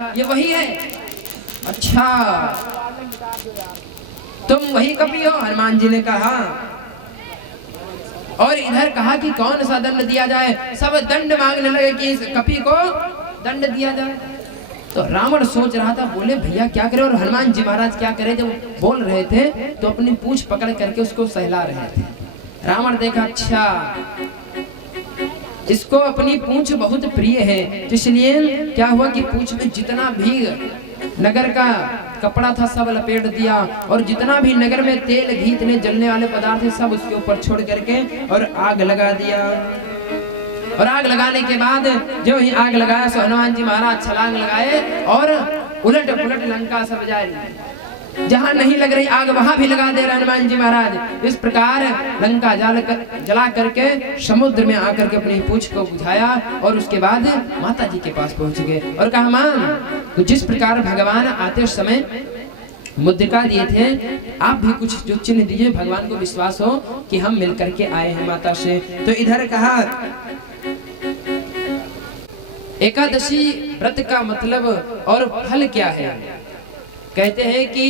ये वही है। अच्छा तुम वही कपी हो? हनुमान जी ने कहा। और इधर कहा कि कौन सा दंड दिया जाए। सब दंड मांगने लगे कि इस कपी को दंड दिया जाए। तो रावण सोच रहा था, बोले भैया क्या करे। और हनुमान जी महाराज क्या करे, जब बोल रहे थे तो अपनी पूंछ पकड़ करके उसको सहला रहे थे। रावण देखा अच्छा इसको अपनी पूंछ बहुत प्रिय है, तो इसलिए क्या हुआ कि पूंछ में जितना भी नगर का कपड़ा था सब लपेट दिया, और जितना भी नगर में तेल घी इतने जलने वाले पदार्थ थे सब उसके ऊपर छोड़ करके और आग लगा दिया। और आग लगाने के बाद जो ही आग लगाया सो हनुमान जी महाराज छलांग लगाए और उलट पुलट लंका सब जाए। जहां नहीं लग रही आग वहां भी लगा दे रहे हनुमान जी महाराज। इस प्रकार लंका जला करके समुद्र में आकर के अपनी पूंछ को बुझाया और उसके बाद माता जी के पास पहुंच गए और कहा मां, तो जिस प्रकार भगवान आते समय मुद्रिका दिए थे, आप भी कुछ जो चिन्ह दीजिए, भगवान को विश्वास हो कि हम मिल करके आए हैं माता से। तो इधर कहा एकादशी व्रत का मतलब और फल क्या है। कहते हैं कि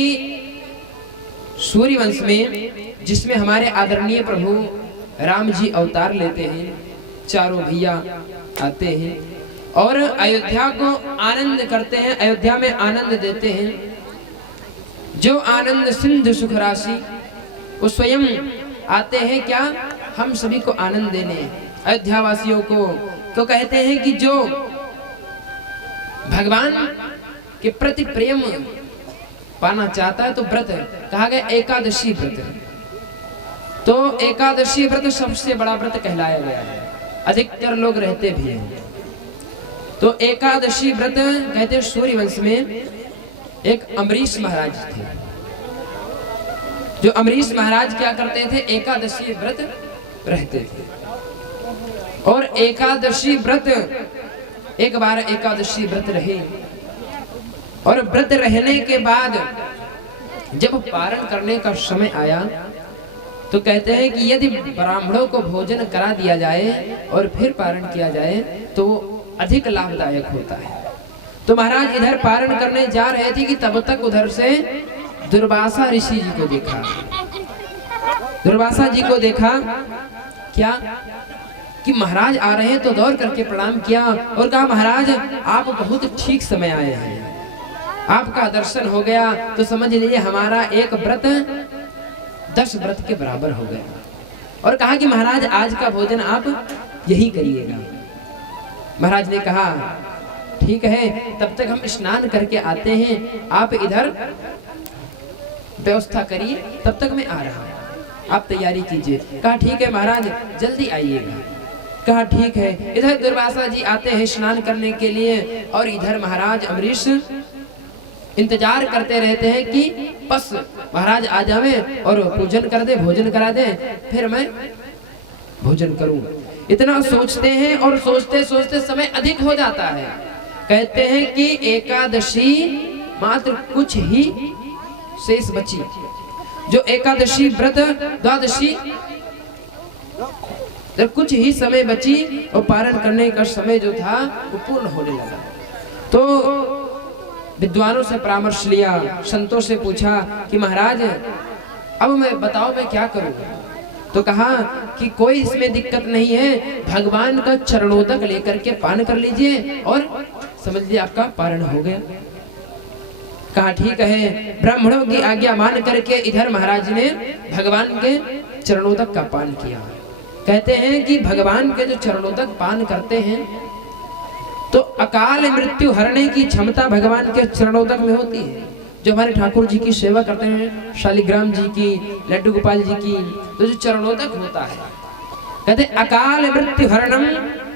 सूर्य वंश में जिसमें हमारे आदरणीय प्रभु राम जी अवतार लेते हैं, चारों भैया आते हैं और अयोध्या को आनंद करते हैं, अयोध्या में आनंद देते हैं। जो आनंद सिंधु सुख राशि वो स्वयं आते हैं क्या, हम सभी को आनंद देने अयोध्या वासियों को। तो कहते हैं कि जो भगवान के प्रति प्रेम पाना चाहता है तो व्रत कहा गया एकादशी व्रत। तो एकादशी व्रत सबसे बड़ा व्रत कहलाया गया है, अधिकतर लोग रहते भी हैं। तो एकादशी व्रत कहते सूर्य वंश में एक अमरीश महाराज थे। जो अमरीश महाराज क्या करते थे, एकादशी व्रत रहते थे। और एकादशी व्रत एक बार एकादशी व्रत रहे और व्रत रहने के बाद जब पारण करने का समय आया तो कहते हैं कि यदि ब्राह्मणों को भोजन करा दिया जाए और फिर पारण किया जाए तो अधिक लाभदायक होता है। तो महाराज इधर पारण करने जा रहे थे कि तब तक उधर से दुर्वासा ऋषि जी को देखा। दुर्वासा जी को देखा क्या कि महाराज आ रहे हैं, तो दौड़ करके प्रणाम किया और कहा महाराज आप बहुत ठीक समय आए हैं, आपका दर्शन हो गया तो समझ लीजिए हमारा एक व्रत 10 व्रत के बराबर हो गया। और कहा कि महाराज आज का भोजन आप यही करिएगा। महाराज ने कहा ठीक है, तब तक हम स्नान करके आते हैं, आप इधर व्यवस्था करिए, तब तक मैं आ रहा हूँ, आप तैयारी कीजिए। कहा ठीक है महाराज जल्दी आइएगा। कहा ठीक है। इधर दुर्वासा जी आते हैं स्नान करने के लिए और इधर महाराज अमरीश इंतजार करते रहते हैं कि बस महाराज आ जावे और पूजन कर दे, भोजन करा दे, फिर मैं भोजन करूं। इतना सोचते हैं और सोचते सोचते समय अधिक हो जाता है। कहते हैं कि एकादशी मात्र कुछ ही शेष बची। जो एकादशी व्रत द्वादशी जब कुछ ही समय बची और पारण करने का समय जो था वो पूर्ण होने लगा। तो विद्वानों से परामर्श लिया, संतों से पूछा कि महाराज अब मैं बताओ मैं क्या करूं। तो कहा कि कोई इसमें दिक्कत नहीं है, भगवान का चरणोदक लेकर के पान कर लीजिए और समझ लीजिए आपका पारण हो गया। कहा ठीक है। ब्राह्मणों की आज्ञा मान करके इधर महाराज ने भगवान के चरणोदक का पान किया। कहते हैं कि भगवान के जो चरणोदक पान करते हैं तो अकाल मृत्यु हरने की क्षमता भगवान के चरणोदक में होती है। जो हमारे ठाकुर जी की सेवा करते हैं, शालिग्राम जी की, लड्डू गोपाल जी की, तो जो चरणोदक होता है, कहते अकाल मृत्यु हरणम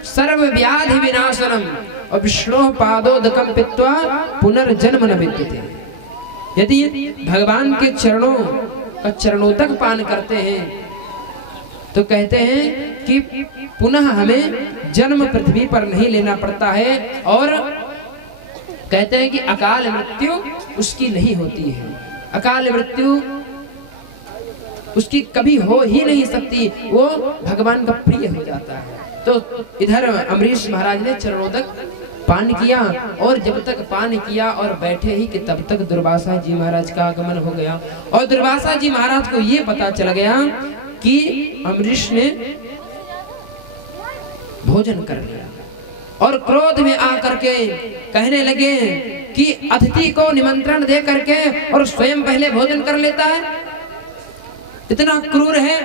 सर्व व्याधि विनाशनम और विष्णु पादोदकम पित्वा पुनर्जन्म न विद्यते। यदि भगवान के चरणों का चरणोदक पान करते हैं तो कहते हैं कि पुनः हमें जन्म पृथ्वी पर नहीं लेना पड़ता है और कहते हैं कि अकाल मृत्यु उसकी नहीं होती है। अकाल मृत्यु उसकी कभी हो ही नहीं सकती, वो भगवान का प्रिय हो जाता है। तो इधर अमरीश महाराज ने चरणोदक पान किया, और जब तक पान किया और बैठे ही कि तब तक दुर्वासा जी महाराज का आगमन हो गया। और दुर्वासा जी महाराज को ये पता चल गया कि अम्बरीश ने भोजन कर लिया, और क्रोध में आकर के कहने लगे कि अतिथि को निमंत्रण दे करके और स्वयं पहले भोजन कर लेता है, इतना क्रूर है।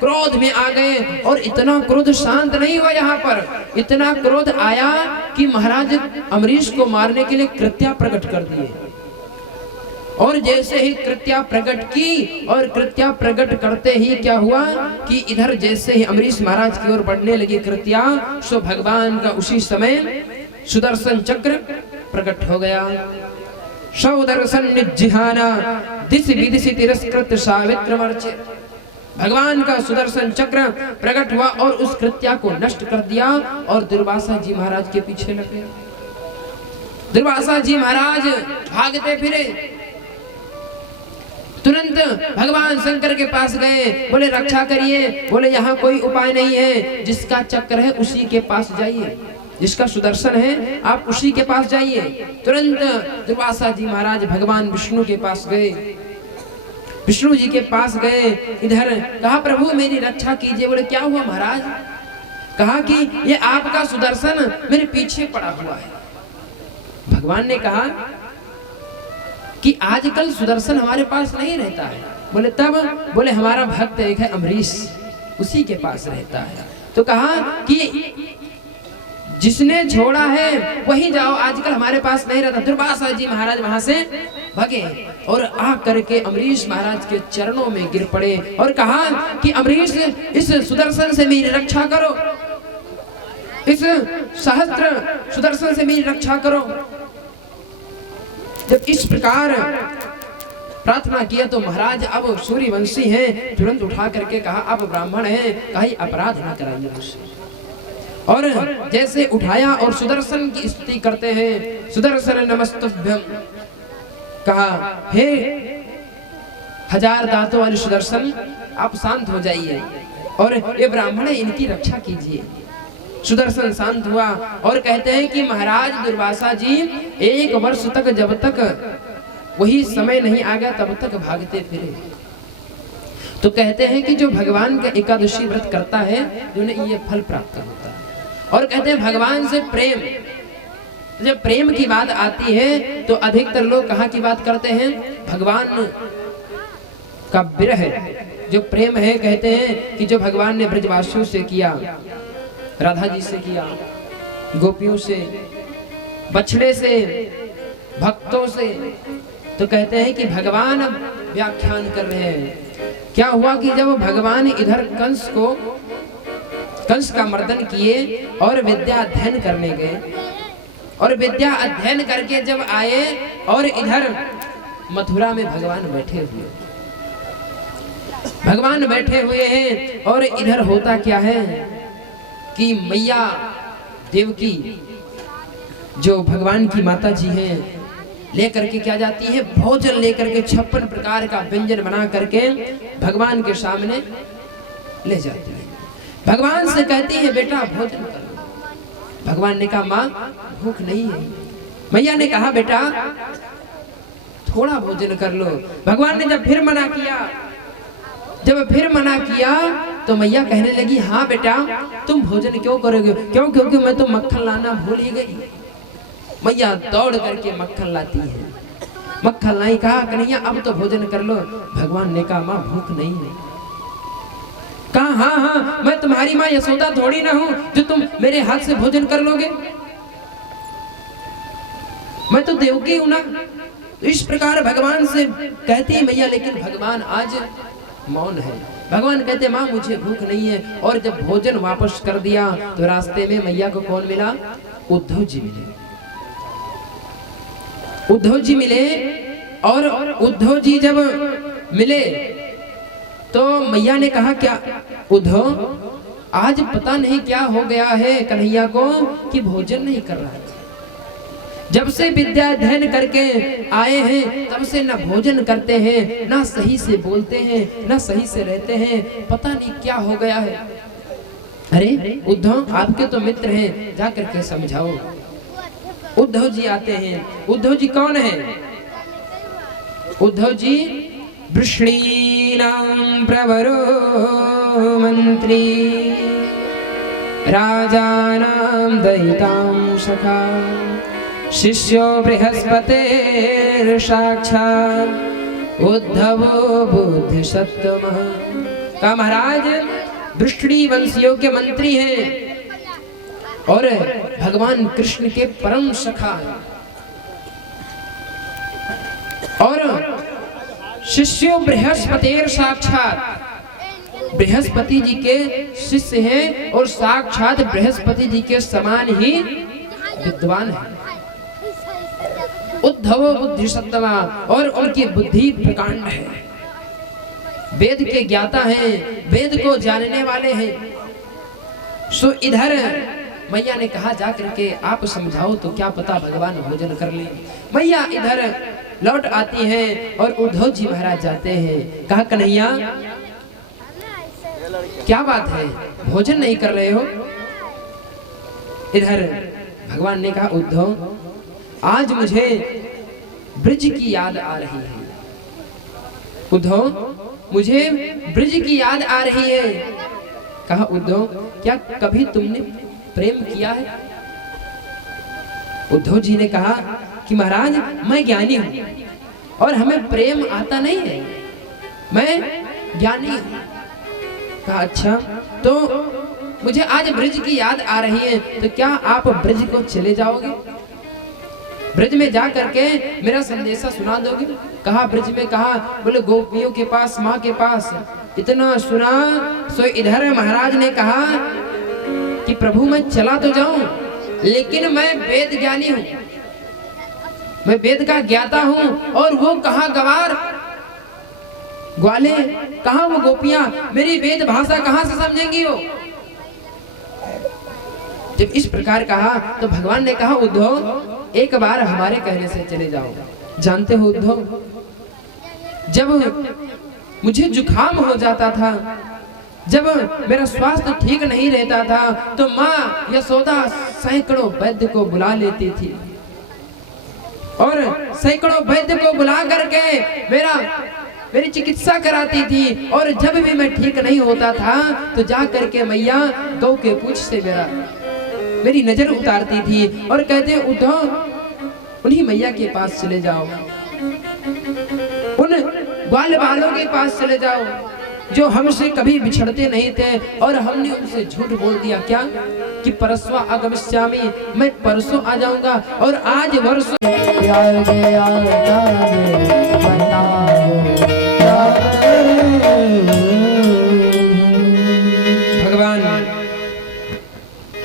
क्रोध में आ गए, और इतना क्रोध शांत नहीं हुआ यहाँ पर, इतना क्रोध आया कि महाराज अम्बरीश को मारने के लिए कृत्या प्रकट कर दिए। और जैसे ही कृत्या प्रकट की, और कृत्या प्रकट करते ही क्या हुआ कि इधर जैसे ही अम्बरीश महाराज की ओर बढ़ने लगी कृत्या, सो भगवान का उसी समय सुदर्शन चक्र प्रकट हो गया। सुदर्शन निज्जिहाना दिश विदिशि तिरस्कृत सावित्र वर्चे। भगवान का सुदर्शन चक्र प्रकट हुआ और उस कृत्या को नष्ट कर दिया, और दुर्वासा जी महाराज के पीछे लगे। दुर्वासा जी महाराज भागते फिरे, तुरंत भगवान शंकर के पास गए, बोले रक्षा करिए। बोले यहाँ कोई उपाय नहीं है, जिसका चक्र है उसी के पास जाइए, जिसका सुदर्शन है आप उसी के पास जाइए। तुरंत दुर्वासा जी महाराज भगवान विष्णु के पास गए, विष्णु जी के पास गए। इधर कहा प्रभु मेरी रक्षा कीजिए। बोले क्या हुआ महाराज? कहा कि ये आपका सुदर्शन मेरे पीछे पड़ा हुआ है। भगवान ने कहा कि आजकल सुदर्शन हमारे पास नहीं रहता है। बोले तब? बोले हमारा भक्त एक है अम्बरीश, उसी के पास रहता है। तो कहा कि जिसने छोड़ा है वही जाओ, आजकल हमारे पास नहीं रहता। दुर्वासा जी महाराज वहां से भगे और आ करके अम्बरीश महाराज के चरणों में गिर पड़े और कहा कि अम्बरीश इस सुदर्शन से मेरी रक्षा करो, इस सहस्त्र सुदर्शन से मेरी रक्षा करो। जब इस प्रकार प्रार्थना किया तो महाराज अब सूर्यवंशी हैं, तुरंत उठा करके कहा आप ब्राह्मण हैं, कहीं अपराध ना कराइए मुझसे। और जैसे उठाया और सुदर्शन की स्तुति करते हैं, सुदर्शन नमस्तुभ्यम, कहा हे हजार दांतों वाले सुदर्शन आप शांत हो जाइए और ये ब्राह्मण है इनकी रक्षा कीजिए। सुदर्शन शांत हुआ और कहते हैं कि महाराज दुर्वासा जी 1 वर्ष तक, जब तक वही समय नहीं आ गया तब तक भागते फिरे। तो कहते हैं कि जो भगवान का एकादशी व्रत करता है उन्हें ये फल प्राप्त होता है। और कहते हैं भगवान से प्रेम, जब प्रेम की बात आती है तो अधिकतर लोग कहाँ की बात करते हैं? भगवान का विरह, जो प्रेम है कहते हैं कि जो भगवान ने ब्रजवासियों से किया, राधा जी से किया, गोपियों से, बछड़े से, भक्तों से, तो कहते हैं कि भगवान अब व्याख्यान कर रहे हैं। क्या हुआ कि जब भगवान इधर कंस का मर्दन किए और विद्या अध्ययन करने गए, और विद्या अध्ययन करके जब आए और इधर मथुरा में भगवान बैठे हुए, भगवान बैठे हुए हैं और इधर होता क्या है कि मैया देवकी जो भगवान की माता जी हैं लेकर के क्या जाती है, भोजन लेकर के 56 प्रकार का व्यंजन बना करके भगवान के सामने ले जाती है। भगवान से कहती है बेटा भोजन कर लो। भगवान ने कहा माँ भूख नहीं है। मैया ने कहा बेटा थोड़ा भोजन कर लो। भगवान ने जब फिर मना किया, जब फिर मना किया तो मैया कहने लगी हाँ बेटा तुम भोजन क्यों करोगे? क्यों? क्योंकि मैं तो मक्खन लाना भूल ही गई। मैया दौड़ करके मक्खन लाती है, मक्खन लाई, कहा कन्हैया अब तो भोजन कर लो। भगवान ने कहा माँ भूख नहीं है। कहा हाँ हाँ मैं तुम्हारी माँ यशोदा थोड़ी ना हूँ जो तुम मेरे हाथ से भोजन कर लोगे, मैं तो देवकी हूं ना। तो इस प्रकार भगवान से कहती है मैया, लेकिन भगवान आज मौन है। भगवान कहते माँ मुझे भूख नहीं है। और जब भोजन वापस कर दिया तो रास्ते में मैया को कौन मिला? उद्धव जी मिले। उद्धव जी मिले और उद्धव जी जब मिले तो मैया ने कहा क्या उद्धव आज पता नहीं क्या हो गया है कन्हैया को कि भोजन नहीं कर रहा है। जब से विद्या अध्ययन करके आए हैं तब से ना भोजन करते हैं, ना सही से बोलते हैं, ना सही से रहते हैं, पता नहीं क्या हो गया है। अरे उद्धव आपके तो मित्र हैं, जा करके समझाओ। उद्धव जी आते हैं। उद्धव जी कौन है? उद्धव जी वृष्णीनां प्रवरो मंत्री, राजानां दयितां सखा, शिष्यो बृहस्पतेर् साक्षात् उद्धवो बुद्धिसत्तमः। का महाराज वृष्णी वंशियों के मंत्री हैं और भगवान कृष्ण के परम सखा हैं, और शिष्यो बृहस्पतेर् साक्षात्, बृहस्पति जी के शिष्य हैं और साक्षात बृहस्पति जी के समान ही विद्वान हैं। उद्धव बुद्धि सत्तमा, और उनकी बुद्धि प्रकांड है, वेद के ज्ञाता हैं, वेद को जानने वाले हैं। सो इधर मैया ने कहा जा करके आप समझाओ तो क्या पता भगवान भोजन कर ले। मैया इधर लौट आती हैं और उद्धव जी महाराज जाते हैं। कहा कन्हैया क्या बात है, भोजन नहीं कर रहे हो? इधर भगवान ने कहा उद्धव आज मुझे ब्रज की याद आ रही है। उद्धव मुझे ब्रज की याद आ रही है। कहा उद्धव क्या कभी तुमने प्रेम किया है? उद्धव जी ने कहा कि महाराज मैं ज्ञानी हूं और हमें प्रेम आता नहीं है, मैं ज्ञानी हूं। कहा अच्छा, तो मुझे आज ब्रज की याद आ रही है, तो क्या आप ब्रज को चले जाओगे? ब्रज में जा करके मेरा संदेशा सुना दोगे? कहा ब्रज में? कहा बोले गोपियों के पास, माँ के पास। इतना सुना सो इधर महाराज ने कहा कि प्रभु मैं चला तो जाऊं, लेकिन मैं वेद ज्ञानी हूं, मैं वेद का ज्ञाता हूं, और वो कहा गवार ग्वाले, कहा वो गोपियां मेरी वेद भाषा कहां से समझेंगी वो? जब इस प्रकार कहा तो भगवान ने कहा उद्धव एक बार हमारे कहने से चले जाओ। जानते हो उद्धव, जब मुझे जुकाम हो जाता था, जब मेरा स्वास्थ्य ठीक नहीं रहता था, तो माँ यशोदा सैकड़ों वैद्य को बुला लेती थी और सैकड़ों वैद्य को बुला करके मेरी चिकित्सा कराती थी। और जब भी मैं ठीक नहीं होता था तो जा करके मैया गौ के पूंछ से मेरी नजर उतारती थी और कहते उद्धव उन्हीं मैया के पास चले जाओ, उन ग्वाल बालों के पास चले जाओ जो हमसे कभी बिछड़ते नहीं थे। और हमने उनसे झूठ बोल दिया क्या कि परस्वा आगमिष्यामि, मैं परसों आ जाऊंगा, और आज वर्षों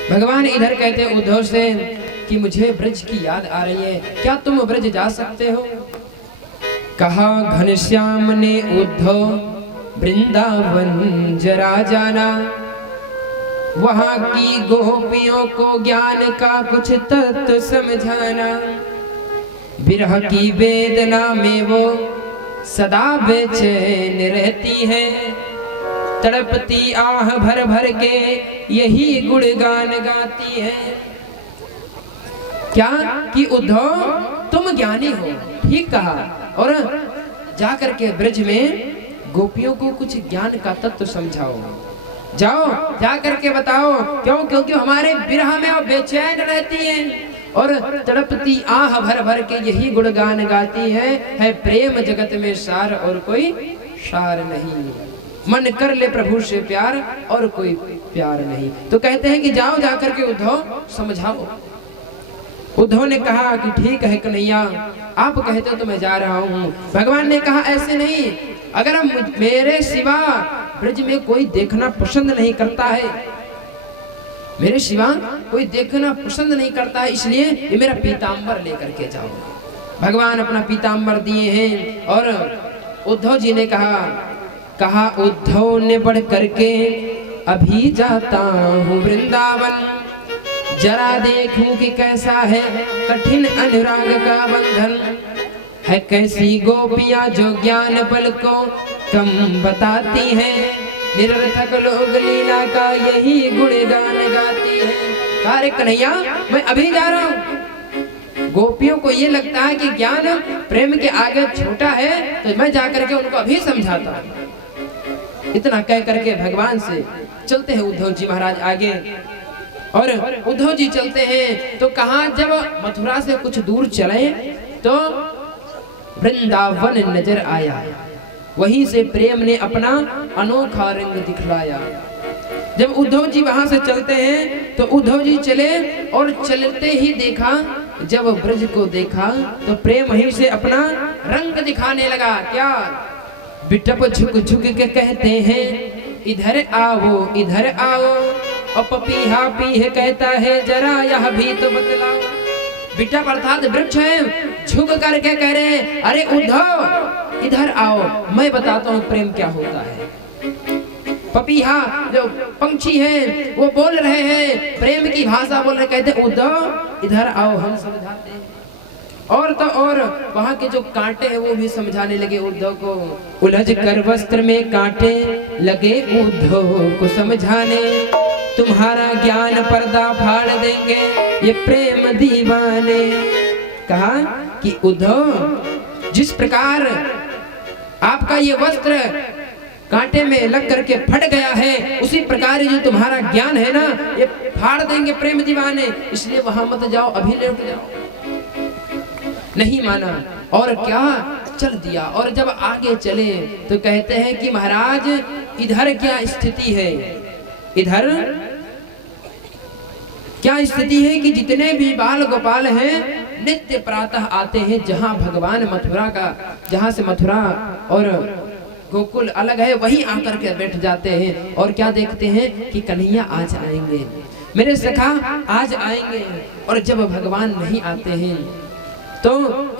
भगवान इधर कहते उद्धव से कि मुझे ब्रज की याद आ रही है, क्या तुम ब्रज जा सकते हो? कहा घनश्याम ने उद्धव वृंदावन जरा जाना, वहां की गोपियों को ज्ञान का कुछ तत्व समझाना। विरह की वेदना में वो सदा बेचैन रहती है, तड़पती आह भर भर के यही गुणगान गाती है। क्या कि उद्धव तुम ज्ञानी हो, ठीक कहा, और जाकर के ब्रज में गोपियों को कुछ ज्ञान का तत्व समझाओ, जाओ जाकर के बताओ। क्यों? क्योंकि हमारे विरह में वो बेचैन रहती हैं और तड़पती आह भर भर के यही गुणगान गाती है प्रेम जगत में सार और कोई सार नहीं, मन कर ले प्रभु से प्यार और कोई प्यार नहीं। तो कहते हैं कि जाओ जाकर के उद्धव समझाओ। उद्धव ने कहा कि ठीक है कन्हैया, आप कहते तो मैं जा रहा हूँ। भगवान ने कहा ऐसे नहीं, अगर मेरे सिवा ब्रज में कोई देखना पसंद नहीं करता है, मेरे सिवा कोई देखना पसंद नहीं करता है, इसलिए ये मेरा पीताम्बर लेकर के जाओ। भगवान अपना पीताम्बर दिए हैं और उद्धव जी ने कहा उद्धव ने बढ़ करके अभी जाता हूँ वृंदावन, जरा देखूं कि कैसा है कठिन अनुराग का बंधन, है कैसी गोपियां जो ज्ञान बल को कम बताती हैं, निरर्थक लोग लीला का यही गुणगान गाती हैं। अरे कन्हैया मैं अभी जा रहा हूँ, गोपियों को ये लगता है कि ज्ञान प्रेम के आगे छोटा है, तो मैं जाकर के उनको अभी समझाता हूँ। इतना कह करके भगवान से चलते हैं उद्धव जी महाराज आगे। और उद्धव जी चलते हैं तो कहा, जब मथुरा से कुछ दूर चले तो वृंदावन नजर आया। वहीं से प्रेम ने अपना अनोखा रंग दिखलाया। जब उद्धव जी वहां से चलते हैं तो उद्धव जी चले और चलते ही देखा, जब ब्रज को देखा तो प्रेम वहीं से अपना रंग दिखाने लगा। क्या बिटप झुक झुक के कहते हैं, इधर आओ इधर आओ। और पपीहा पीह कहता है, जरा यह भी तो बतलाओ। बिटप अर्थात वृक्ष है, झुक करके कह रहे, अरे उद्धव इधर आओ, मैं बताता हूँ प्रेम क्या होता है। पपीहा जो पंछी हैं वो बोल रहे हैं, प्रेम की भाषा बोल रहे, कहते उद्धव इधर आओ हम समझाते हैं। और तो और वहां के जो कांटे हैं वो भी समझाने लगे उद्धव को। उलझ कर वस्त्र में कांटे लगे उद्धव को समझाने, तुम्हारा ज्ञान पर्दा फाड़ देंगे ये प्रेम दीवाने। कहा कि उद्धव, जिस प्रकार आपका ये वस्त्र कांटे में लग करके फट गया है, उसी प्रकार जो तुम्हारा ज्ञान है ना, ये फाड़ देंगे प्रेम दीवाने, इसलिए वहां मत जाओ, अभी लौट जाओ। नहीं माना और क्या चल दिया। और जब आगे चले तो कहते हैं कि महाराज इधर क्या स्थिति है, इधर क्या स्थिति है कि जितने भी बाल गोपाल हैं नित्य प्रातः आते हैं, जहां भगवान मथुरा का, जहां से मथुरा और गोकुल अलग है, वहीं आकर के बैठ जाते हैं। और क्या देखते हैं कि कन्हैया आज आएंगे, मेरे सखा आज आएंगे। और जब भगवान नहीं आते हैं तो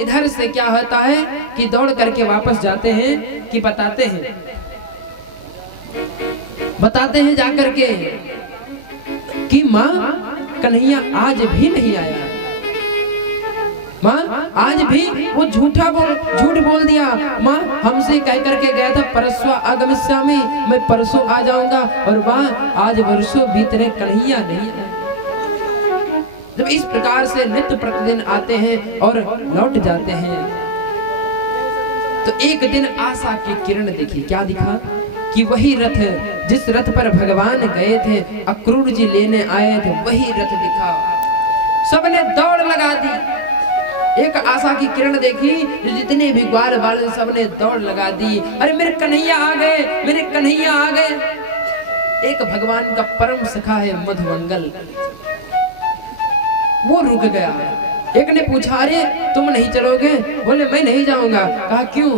इधर से क्या होता है कि दौड़ करके वापस जाते हैं कि बताते हैं जाकर के कि माँ कन्हैया आज भी नहीं आया। माँ आज भी वो झूठ बोल दिया। माँ हमसे कह करके गया था परसों आगमिष्यामि, मैं परसों आ जाऊंगा, और माँ आज वर्षों बीत रहे कन्हैया नहीं आया। जब इस प्रकार से नित्य प्रतिदिन आते हैं और लौट जाते हैं तो एक दिन आशा की किरण दिखी। क्या दिखा कि वही रथ, जिस रथ पर भगवान गए थे, अक्रूर जी लेने आए थे, वही रथ दिखा। सबने दौड़ लगा दी। एक आशा की किरण देखी, जितने भी ग्वाल बाल सबने दौड़ लगा दी। अरे मेरे कन्हैया आ गए, मेरे कन्हैया आ गए। एक भगवान का परम सखा है मधुमंगल, वो रुक गया। एक ने पूछा, अरे तुम नहीं चलोगे? बोले मैं नहीं जाऊंगा। कहा क्यों?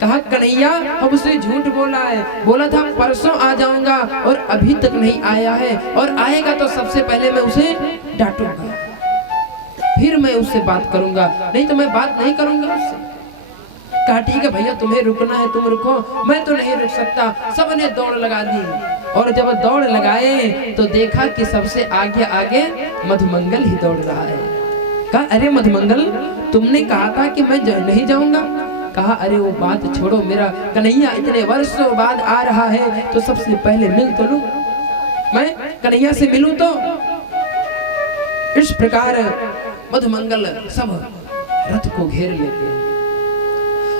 कहा कन्हैया हमसे झूठ बोला है, बोला था परसों आ जाऊंगा और अभी तक नहीं आया है, और आएगा तो सबसे पहले मैं उसे डांटूंगा, फिर मैं उससे बात करूंगा, नहीं तो मैं बात नहीं करूंगा उससे। कहा ठीक है भैया, तुम्हें रुकना है तुम रुको, मैं तो नहीं रुक सकता। सबने दौड़ लगा दी। और जब दौड़ लगाए तो देखा कि सबसे आगे आगे मधुमंगल ही दौड़ रहा है। कहा अरे मधुमंगल, तुमने कहा था कि मैं नहीं जाऊंगा। कहा अरे वो बात छोड़ो, मेरा कन्हैया इतने वर्षों बाद आ रहा है तो सबसे पहले मिल तो लूं, मैं कन्हैया से मिलूं तो। इस प्रकार मधुमंगल सब रथ को घेर लेते हैं।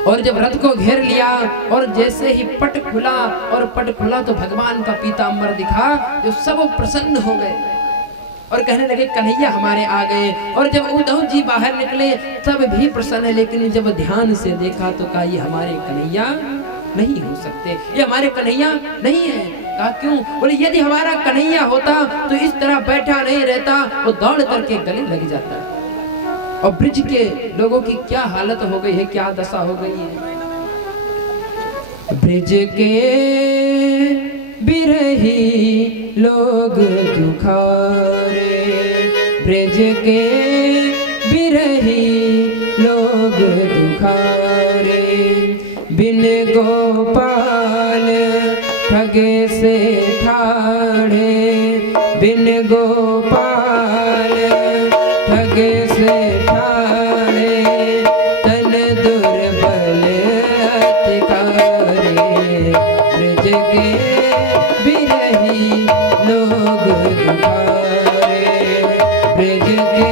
और जब रथ को घेर लिया और जैसे ही पट खुला, और पट खुला तो भगवान का पीतांबर दिखा, जो सब प्रसन्न हो गए और कहने लगे कन्हैया हमारे आ गए। और जब उद्धव जी बाहर निकले तब भी प्रसन्न है, लेकिन जब ध्यान से देखा तो कहा ये हमारे कन्हैया नहीं हो सकते, ये हमारे कन्हैया नहीं है। कहा क्यों? बोले यदि हमारा कन्हैया होता तो इस तरह बैठा नहीं रहता, वो दौड़ करके गले लग जाता। और ब्रिज के लोगों की क्या हालत हो गई है, क्या दशा हो गई है। ब्रिज के बिरही लोग दुखारे, ब्रिज के बिरही लोग दुखारे, बिन गोपाल ठगे से ठाड़े, बिन गोपाल ठगे से ठाड़े, तन दुर्बल अतिकारे, ब्रिज के बिरही लोग दुखारे, ब्रिज के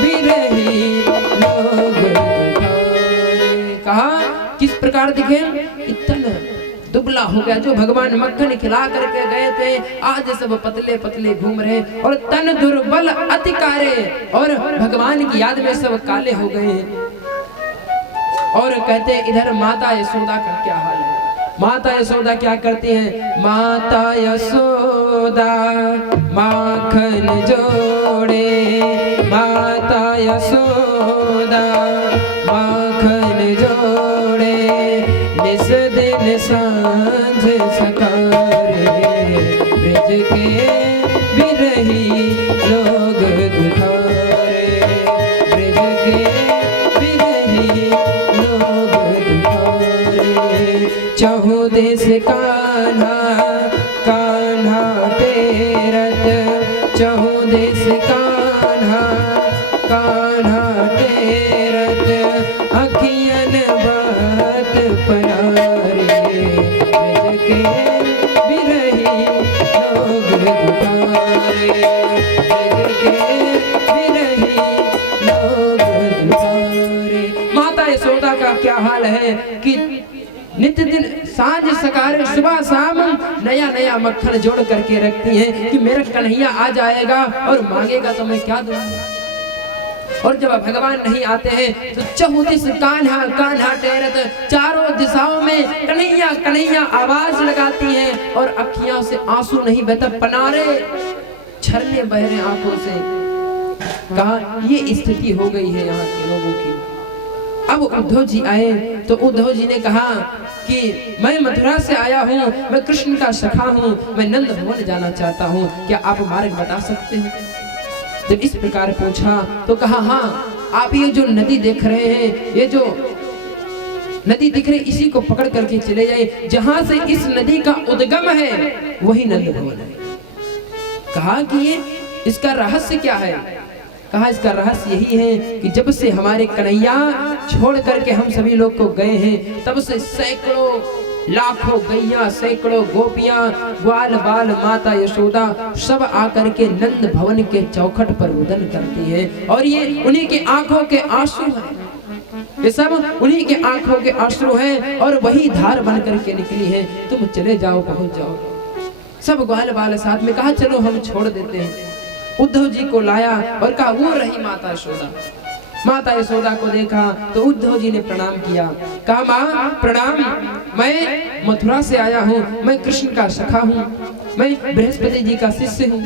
बिरही प्रकार दिखे इतना दुबला हो गया। जो भगवान मक्खन खिला करके गए थे आज सब पतले पतले घूम रहे और तन दुर्बल अति कारे और भगवान की याद में सब काले हो गए। और कहते इधर माता यशोदा का क्या हाल है। माता यशोदा क्या करती हैं? माता यशोदा माखन जोड़े, माता यशोदा माखन जोड़े, निस दिन सांझ सकारे, ब्रज के बिरही लोग दुखारे, ब्रज के बिरही लोग दुखारे। चहु देश कान्हा कान्हा टेरत, चहु देश कान्हा कान्हा टेरत, अखियन बात परारे, ब्रज के बिरही लोग दुखारे, ब्रज के बिरही लोग दुखारे। माता यशोदा का क्या हाल है कि नित्य दिन सांझ सकारे सुबह शाम नया नया मक्खन जोड़ करके रखती हैं कि मेरा कन्हैया आ जाएगा और मांगेगा तो मैं क्या दूंगा। और जब भगवान नहीं आते हैं तो चहुदिस कान्हा कान्हा टेरत, चारों दिशाओं में कन्हैया कन्हैया आवाज लगाती हैं और अखियां से आंसू नहीं बहता, पनारे झरने बह रहे आंखों से। कहा ये स्थिति हो गई है यहाँ के लोगों की। अब उद्धव जी आए तो उद्धव जी ने कहा कि मैं मथुरा से आया हूँ, मैं कृष्ण का सखा हूँ, मैं नंद भवन जाना चाहता हूँ, क्या आप मार्ग बता सकते हैं? जब इस प्रकार पूछा तो कहा हाँ, आप ये जो नदी देख रहे हैं, ये जो नदी दिख रही इसी को पकड़ करके चले जाए, जहां से इस नदी का उद्गम है वही नंद भवन है। कहा कि ये इसका रहस्य क्या है? कहा इसका रहस्य यही है कि जब से हमारे कन्हैया छोड़ करके हम सभी लोग को गए हैं तब से सैकड़ों लाखों गैया, सैकड़ों गोपियां, ग्वाल बाल, माता यशोदा सब आकर के नंद भवन के चौखट पर रुदन करती है और ये उन्हीं की आंखों के आंसू हैं, ये सब उन्हीं के आंखों के आंसू हैं और वही धार बन करके निकली है। तुम चले जाओ, पहुंच जाओ। सब ग्वाल बाल साथ में कहा चलो हम छोड़ देते हैं। उद्धव जी को लाया और कहा वो रही माता यशोदा। माता यशोदा को देखा तो उद्धव जी ने प्रणाम किया। कहा माँ प्रणाम, मैं मथुरा से आया हूँ, मैं कृष्ण का सखा हूँ, मैं बृहस्पति जी का शिष्य हूँ।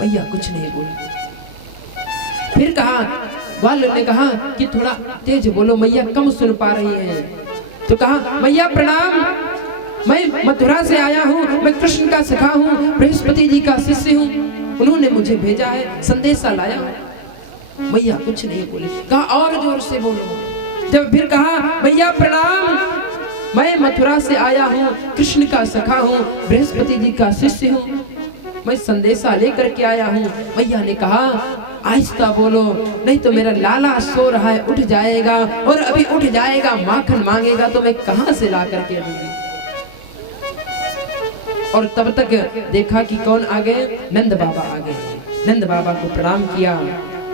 भैया कुछ नहीं बोली। फिर कहा ग्वाल ने कहा कि थोड़ा तेज बोलो, मैया कम सुन पा रही है। तो कहा मैया प्रणाम, मैं मथुरा से आया हूँ, मैं कृष्ण का सखा हूँ, बृहस्पति जी का शिष्य हूँ, उन्होंने मुझे भेजा है, संदेशा लाया। मैया कुछ नहीं बोली। कहा और जोर से बोलो। जब फिर कहा भैया प्रणाम, मैं मथुरा से आया हूँ, कृष्ण का सखा हूँ, बृहस्पति जी का शिष्य हूँ, मैं संदेशा लेकर के आया हूँ। मैया ने कहा आहिस्ता बोलो, नहीं तो मेरा लाला सो रहा है, उठ जाएगा और अभी उठ जाएगा, माखन मांगेगा तो मैं कहां से ला करके दूंगी। और तब तक देखा कि कौन आ गए? नंद बाबा आ गए। नंद बाबा को प्रणाम किया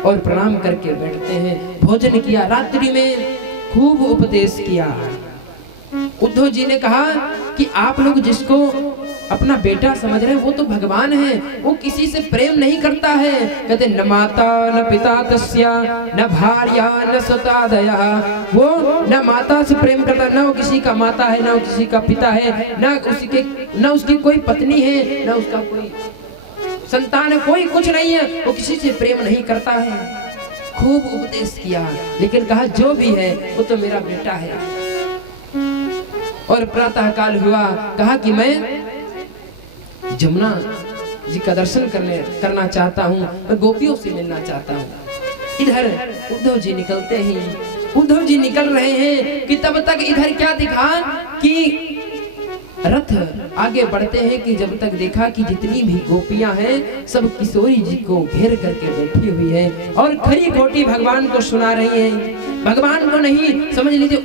और प्रणाम करके बैठते हैं। भोजन किया, रात्रि में खूब उपदेश किया। उद्धव जी ने कहा कि आप लोग जिसको अपना बेटा समझ रहे हैं वो तो भगवान है, वो किसी से प्रेम नहीं करता है। कहते न माता न पिता तस्या न भार्या न सुतादया, वो न माता से प्रेम करता, न वो किसी का माता है, न वो किसी का पिता है, न उसकी कोई पत्नी है, न उसका कोई संतान है, कोई कुछ नहीं है, वो किसी से प्रेम नहीं करता है। खूब उपदेश किया, लेकिन कहा जो भी है वो तो मेरा बेटा है। और प्रातः काल हुआ, कहा कि मैं जमुना जी का दर्शन करना चाहता हूँ, मैं गोपियों से मिलना चाहता हूँ। इधर उद्धव जी निकलते हैं, उद्धव जी निकल रहे हैं कि तब तक इधर क्या दिखा कि रथ आगे बढ़ते हैं कि जब तक देखा कि जितनी भी गोपियां हैं सब किशोरी जी को घेर करके बैठी हुई है और खरी खोटी भगवान को सुना रही है। भगवान को नहीं, समझ लीजिए